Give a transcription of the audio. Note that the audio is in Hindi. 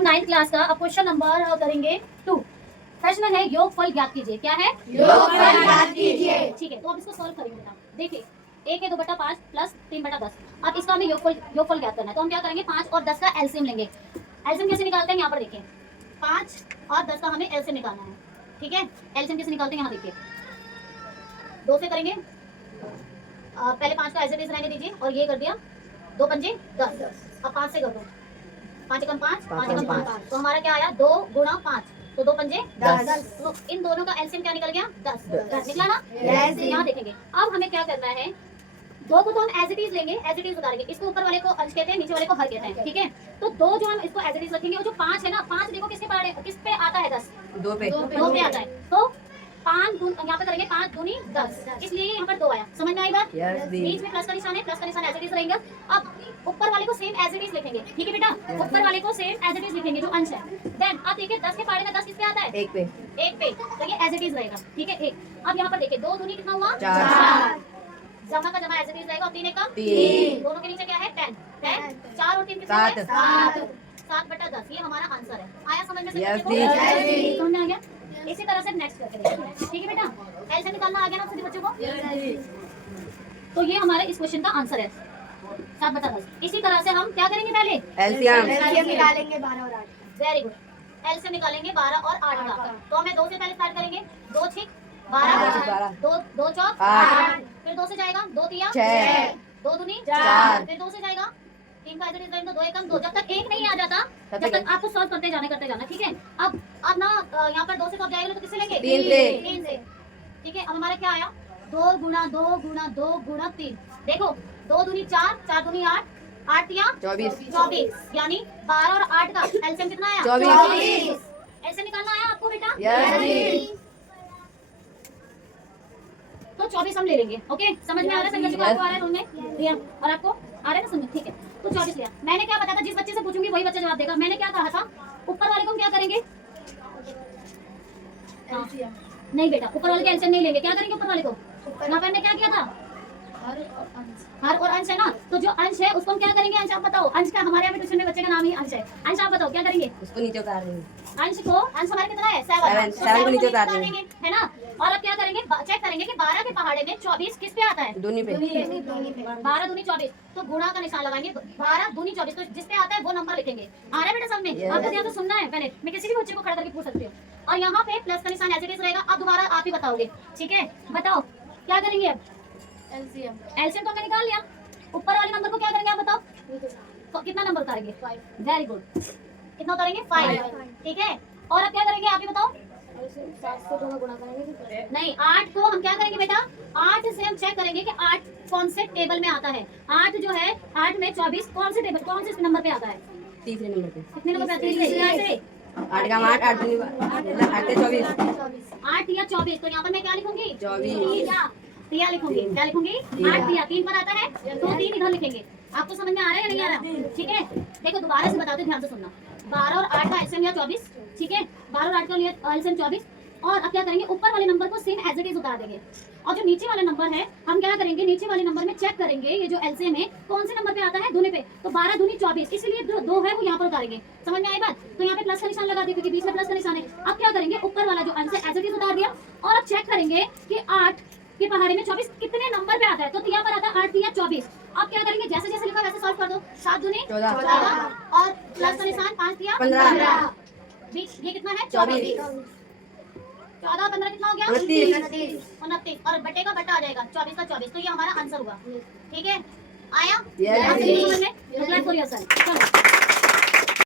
फ्रॉम 9th क्लास का। अब क्वेश्चन नंबर करेंगे 2। प्रश्न है योगफल ज्ञात कीजिए। क्या है? योगफल ज्ञात कीजिए। ठीक है, तो अब इसको सॉल्व करेंगे बेटा। देखिए 1 है 2/5 प्लस 3/10। अब इसका हमें योगफल ज्ञात करना है, तो हम क्या करेंगे 5 और 10 का एलसीएम लेंगे। एलसीएम कैसे निकालते हैं यहाँ पर देखिए, 5 और 10 का हमें एलसीएम निकालना है। ठीक है, एलसीएम कैसे निकालते हैं यहाँ देखिए, 2 से करेंगे। पहले 5 का एज इट इज रहने दीजिए और ये कर दिया 2 पंजे 10। अब 5 से कर दो, 5 एकम 5, 5 एकम 5, तो हमारा क्या आया 2 गुणा 5, तो 2 पंजे 10। तो इन दोनों का एलसीएम क्या निकल गया 10 निकला ना। यहाँ देखेंगे अब हमें क्या करना है, 2 को तो हम एज इट इज लेंगे, एज इट इज उतारेंगे। इसको ऊपर वाले को अंश कहते हैं, नीचे वाले को हर कहते हैं। ठीक है, तो 2 जो हम इसको एज इट इज रखेंगे, और जो 5 है ना, 5 देखो किस पे आता है 10, 2 पे 2 पे आता है। तो 5 यहाँ पे करेंगे 5 दूनी 10, इसलिए यहाँ पर 2 आया। समझ में आई बात? बीच में प्लस का निशान है, प्लस का निशान एज इट इज रहेगा। अब ऊपर वाले को सेम एज इट इज लिखेंगे। ठीक है बेटा, ऊपर वाले को सेम एज इट इज लिखेंगे जो अंश है। देन अब देखिए 10 के पहाड़े में 10 किस पे आता है? 1 पे, 1 पे, तो ये एज इट इज रहेगा। ठीक है 1। अब यहाँ पर देखिए 2 दूनी कितना हुआ 4, जमा का जमा एज इट इज रहेगा। और 3 एकम 3, दोनों के नीचे क्या है 10, 4 और 3 7, 7/10। ये हमारा आंसर है। आया समझ में? Yes, समझ में आ गया? इसी तरह से नेक्स्ट करके देखिए। ठीक है बेटा, एलसीएम निकालना आ गया ना सभी बच्चों को? तो ये हमारे इस क्वेश्चन का आंसर है 7/10। इसी तरह से हम क्या करेंगे, पहले एलसीएम निकालेंगे 12 और 8। वेरी गुड, एलसीएम निकालेंगे 12 और 8 का। तो हमें 2 से पहले स्टार्ट करेंगे। 2 6 12, 2 चौक 8, फिर 2 से जाएगा 2 तिया 6, 2 दूनी 4, फिर 2 से जाएगा 3 का एज इट इज 2 एकम 2। जब तक 1 नहीं आ जाता जब तक आपको सॉल्व करते जाना। ठीक है, अब ना यहाँ पर 2 से कब जाएगा, तो किससे लेंगे 3 से। ठीक है, अब हमारा क्या आया 2 गुणा 2 गुणा 2 गुणा 3। देखो 2 दूनी 4, 4 दूनी 8, 8 तिया 24, यानी 12 और 8 का एलसीएम कितना आया 24। एलसीएम निकालना आया आपको बेटा? तो 24 हम ले लेंगे। ओके, समझ में आ रहा है? संजय जी को आपको आ रहा है उनमें रिया, और आपको आ रहा है ना समझ? ठीक है, तो 24 लिया। मैंने क्या बताया था, जिस बच्चे से पूछूंगी वही बच्चा जवाब देगा। मैंने क्या कहा था, ऊपर वाले को हम क्या करेंगे? नहीं बेटा, ऊपर वाले का एलसीएम नहीं लेंगे। क्या करेंगे ऊपर वाले को? यहाँ पर मैं क्या किया था, हर और अंश है ना, तो जो अंश है उसको हम क्या करेंगे? अंश आप बताओ। अंश का हमारे यहाँ पे ट्यूशन में बच्चे का नाम ही अंश है। अंश आप बताओ क्या करेंगे? उसको नीचे उतार देंगे। अंश हमारे कितना है 7, 7 को नीचे उतार देंगे, है ना। और अब क्या करेंगे, चेक करेंगे कि 12 के पहाड़े में 24 किस पे आता है? दूनी पे। 12 दूनी 24, तो गुणा का निशान लगाएंगे। 12 दूनी 24, तो जिस पे आता है वो नंबर लिखेंगे। आ रहा है बेटा सामने? आपको ध्यान से सुनना है। पहले मैं किसी भी बच्चे को खड़ा करके पूछ सकती हूँ। और यहाँ पे प्लस का निशान एज इट इज रहेगा। अब दोबारा आप ही बताओगे। ठीक है, बताओ क्या करेंगे अब? एलसीएम तो हमने निकाल लिया। ऊपर वाले नंबर को क्या करेंगे आप बताओ? तो कितना नंबर उतारेंगे? 5। वेरी गुड, कितना उतारेंगे? 5। ठीक है, और अब क्या करेंगे आप ही बताओ? 7 से दोनों गुणा करेंगे। नहीं, 8 को हम क्या करेंगे बेटा? 8 से हम चेक करेंगे कि 8 कौन से टेबल में आता है। 8 जो है 8 में 24 कौन से टेबल, कौन से नंबर पे आता है? तीसरे नंबर पे। कितने नंबर पे आता है? 8 का 8, 8 दूनी 8 से 24, 8 या 24, तो यहाँ पर मैं क्या लिखूंगी? 24। तिया लिखूंगी। क्या लिखूंगी? 8 तिया 3 पर आता है, तो 3 इधर लिखेंगे। आपको समझ में आ रहा है या नहीं आ रहा? ठीक है, देखो दोबारा से बताते, ध्यान से सुनना। 12 और 8 का एलसीएम लिया 24। ठीक है, 12 और 8 का लिया एलसीएम 24। और अब क्या करेंगे, ऊपर वाले नंबर को सेम एज इट इज उतार देंगे। और जो नीचे वाले नंबर है हम क्या करेंगे, नीचे वाले नंबर में चेक करेंगे ये जो एलसीएम है कौन से नंबर पे आता है? दूनी पे। तो 12 दूनी 24, इसलिए 2 है वो यहाँ पर उतारेंगे। समझ में आई बात? तो यहाँ पे प्लस का निशान लगा दिया क्योंकि बीच में प्लस का निशान है। अब क्या करेंगे, ऊपर वाला जो अंश है एज इट इज उतार दिया। और अब चेक करेंगे कि 8 के पहाड़े में 24 कितने नंबर पे आता है? तो तिया पर आता है 8 तिया 24। अब क्या करेंगे, जैसे जैसे लिखा वैसे सॉल्व कर दो। 7 दूनी 14, और प्लस का निशान 5 तिया 15। बीच ये कितना है? 24। 14 और 15 कितना हो गया? 29। और बटे का बटा आ जाएगा 24 का 24, तो ये हमारा आंसर हुआ। ठीक है, आया? Yes. चलो